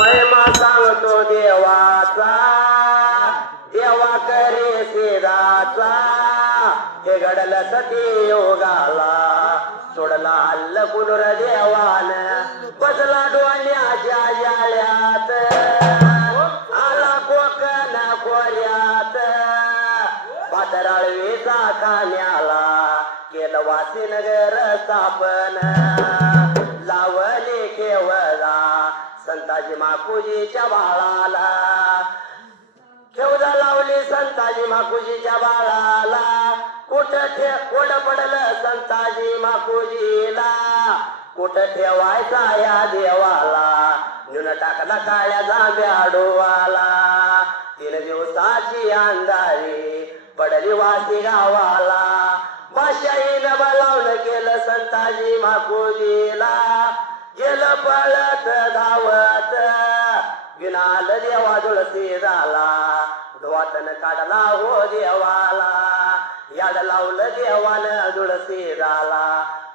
महिमा सांगतो देवाचा देवा करे सेदाचा हे घडलं सती योगाला सोडला हल्ल पुनर देवान बसला डोळ्याच्या जाळ्यात आला कोकण खोऱ्यात पातराळवीचा खाण्याला केलं वासी नगर स्थापन लावले केवळा संताजी माकुजीच्या बाळाला केवढा लावली संताजी माकुजीच्या बाळाला कुठं पडलं संताजी माकुजीला कुठं ठेवायचा या देवाला न्यून टाकला काळ्या जांभ्या डोवाला 3 दिवसाची अंधारी पडली वासी गावाला भाषाईनं बोलावलं केलं संताजी माकुजीला गेलं पळत धावत विनाल देवा जुळसी झाला धुवातन काढला हो देवाला याड लावलं देवानं जुळसी झाला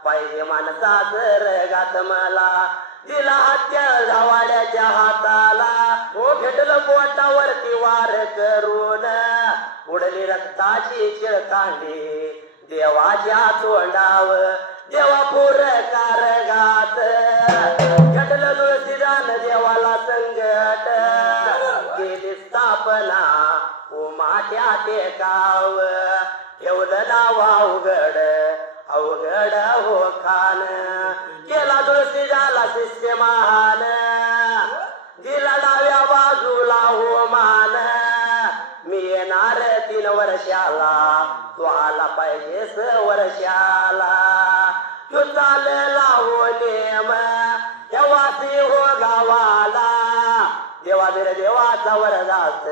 पाहिजे माणसाच रगात मला दिला हत्या धावाड्याच्या हाताला हो भेटलं पोटावरती वार करून उडली रक्ताची चिळकांडी देवाच्या तोंडाव देवा पुरकार गात घडलं तुळशीदान देवाला संगट केली स्थापना उमाट्या टेकाव ठेवलं नाव अवघड हो खान केला तुळशीदाला शिष्य महान दिला डाव्या बाजूला हो मान मी येणार 3 वर्षाला तू आला पाहिजेस वर्षाला तू चालला हो नेम वासी हो गावाला देवा बिर देवाचा वरदास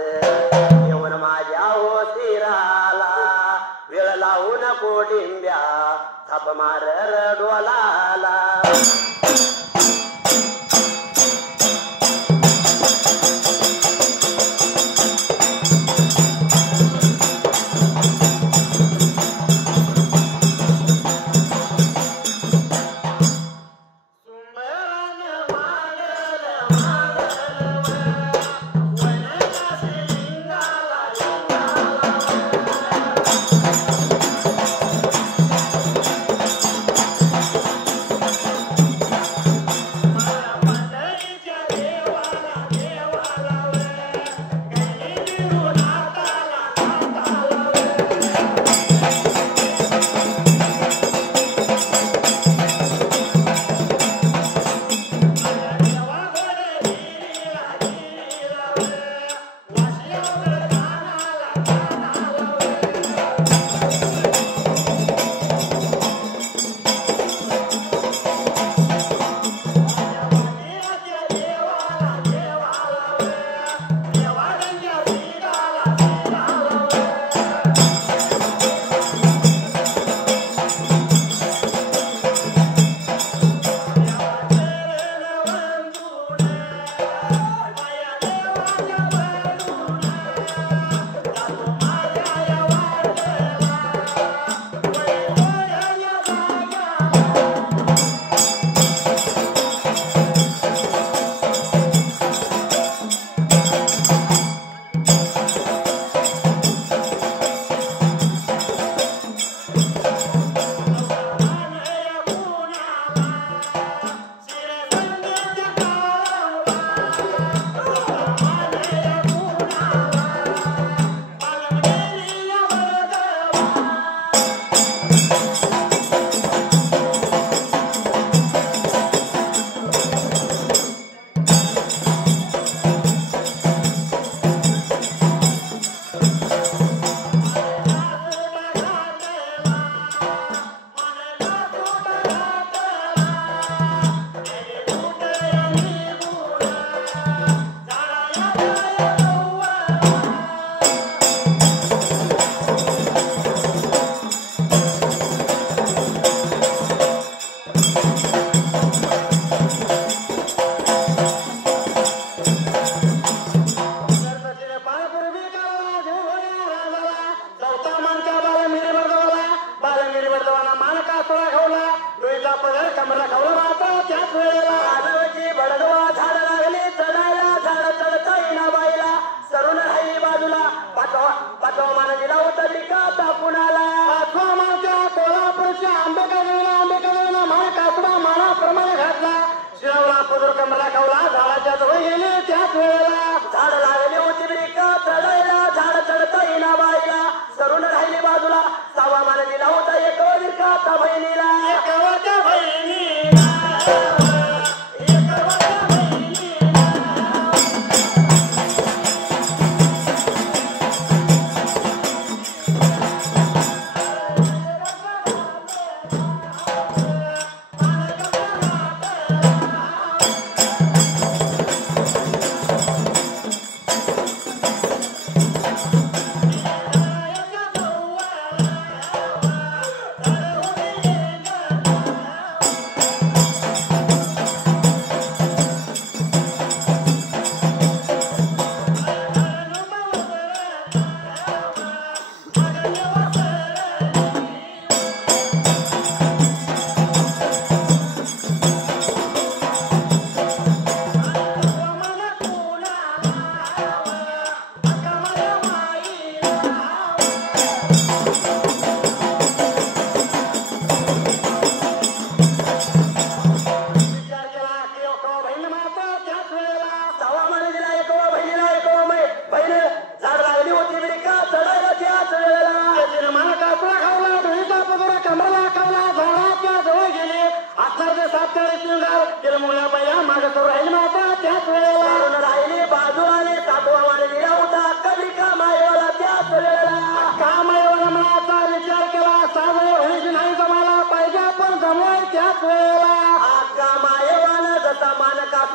येऊन माझ्या हो शिराला वेळ लावू नको डिंब्या थाप मार डोलाला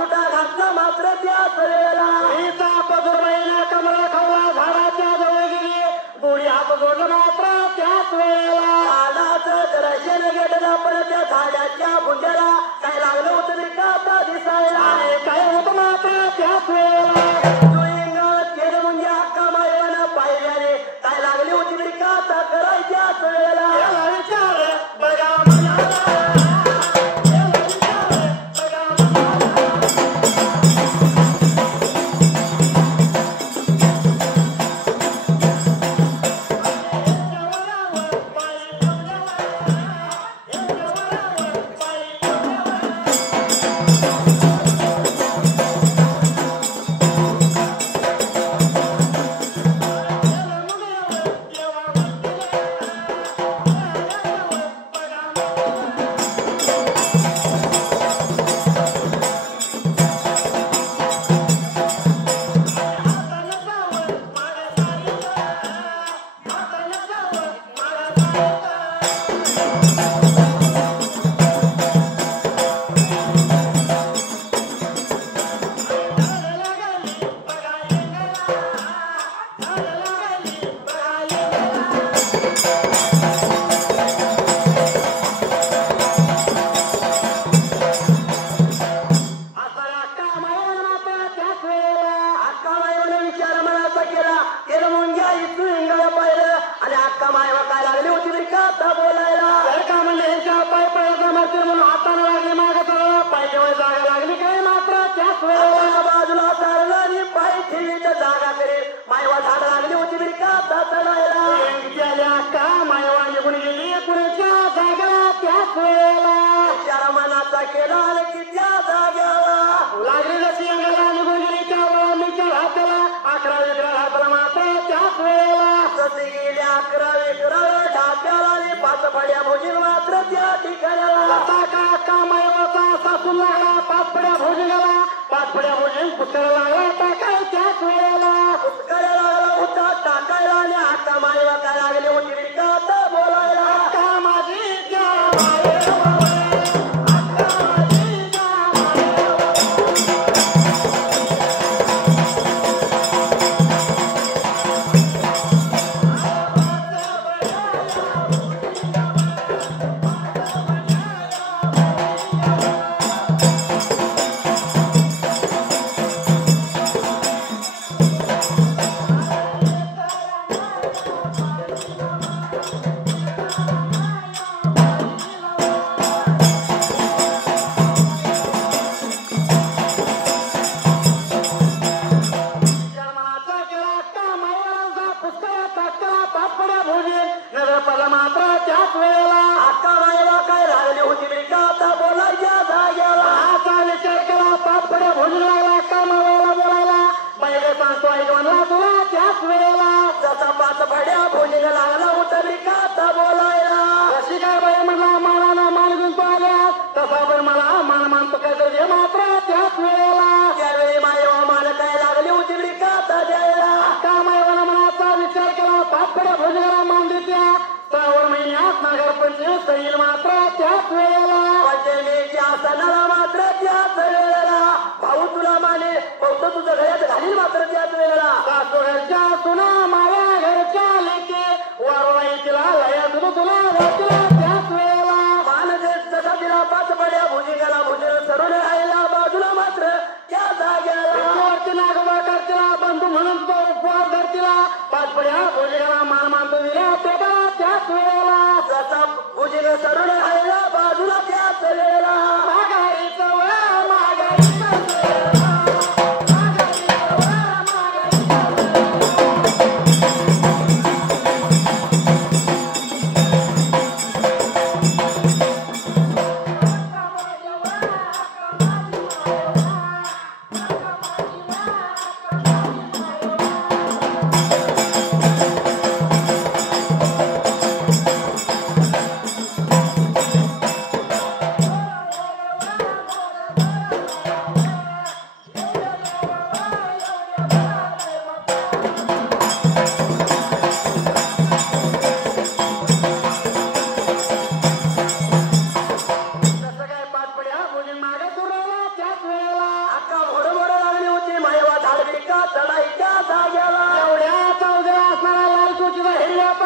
उठा घातला मात्र त्याच वेळेला ईचा पदुर्बाईने कमरा खावला झाडाच्या जवळ गेली गोळी हात जोडला मात्र त्याच वेळेला झाडाचं दर्शन घेतलं पण त्या झाडाच्या बुंद्याला काय लागलं होतं मी का आता दिसायला आणि काय होत मात्र त्याच वेळेला केलं म्हणजे अक्का मायवानं पाहिल्याने काय लागली होती मी का आता करायच्याच वेळेला याला विचार बघा म्हणाला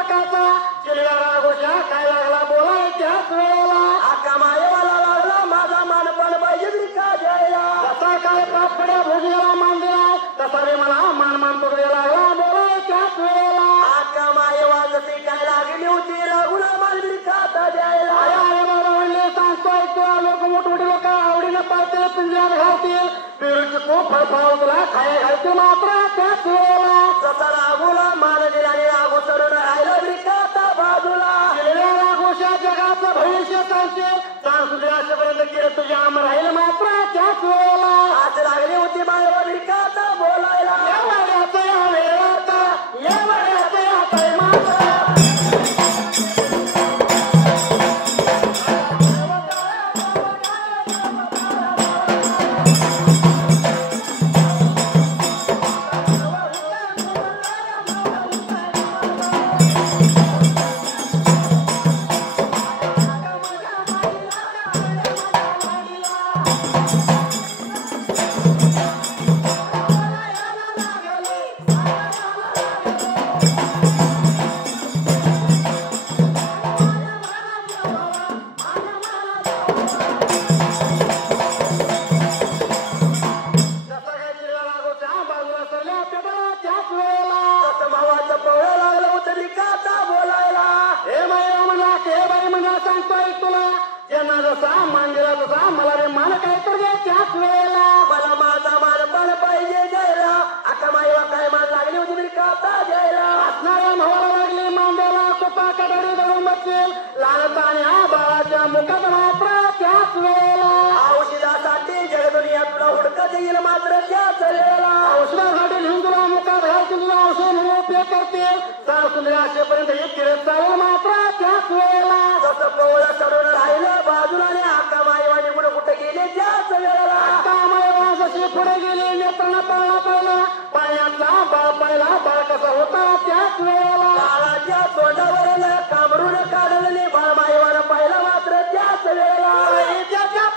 प्रकारचा चिरला रागोशा काय लागला बोलाय त्याच वेळेला आका मायवाला लागला माझा मानपण पाहिजे विका द्यायला जसा काय पापड्या भोजनाला मान दिला तसा रे मला मान पकडे लागला बोलाय त्याच वेळेला आका मायवा जशी काय लागली होती राहुला मालवी खाता द्यायला म्हणले सांगतोय तो लोक मोठमोठे लोक आवडीनं पाळतील पिंजऱ्यात घालतील पेरूची खूप फळफळ तुला खाया घालतील मात्र त्याच वेळेला जसा राघुला मान दिला आणि राघू चढून राहिला विकाता बाजूला राघोशा जगाचं भविष्य सांगते सांगपर्यंत केलं तुझ्या आम राहील मात्र त्याच वेळेला आज लागली होती मायवा विकाता बोलायला या वेळात या वेळात या वेळात या मात्र मला रे मान काय तर त्याच वेळेला मला माझा मानपण पाहिजे जायला आता मायवा काय मान लागली होती विकाता द्यायला असणाऱ्या भावाला लागली मांड्याला स्वतः कडाडी धरून बसतील लहानपण्या बाळाच्या मुखात मात्र त्याच वेळेला औषधासाठी जगदुनियातला हुडकत येईल मात्र त्याच वेळेला औषधासाठी लिहून तुला मुखात घालतील तुला औषध म्हणून उपयोग करतील असेपर्यंत एक किरत चालेल मात्र त्याच वेळेला जसं पवळा चढून राहिलं बाजूला आणि आका मायवाने पुढे कुठे गेले त्याच वेळेला आका मायवा जशी पुढे गेली नेत्रांना पाळला पाण्यातला बाळ पाहिला बाळ कसा होता त्याच वेळेला बाळाच्या तोंडावरील कामरून काढलेले बाळ मायवानं पाहिला मात्र त्याच वेळेला त्याच्या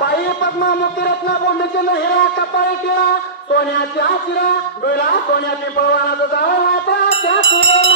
पायी पद्मा मुक्ती रत्ना बोंबीचंद हिरा कपाळी टिळा सोन्याच्या चिरा डोळा सोन्या पिंपळवानाचं जावं मात्र त्याच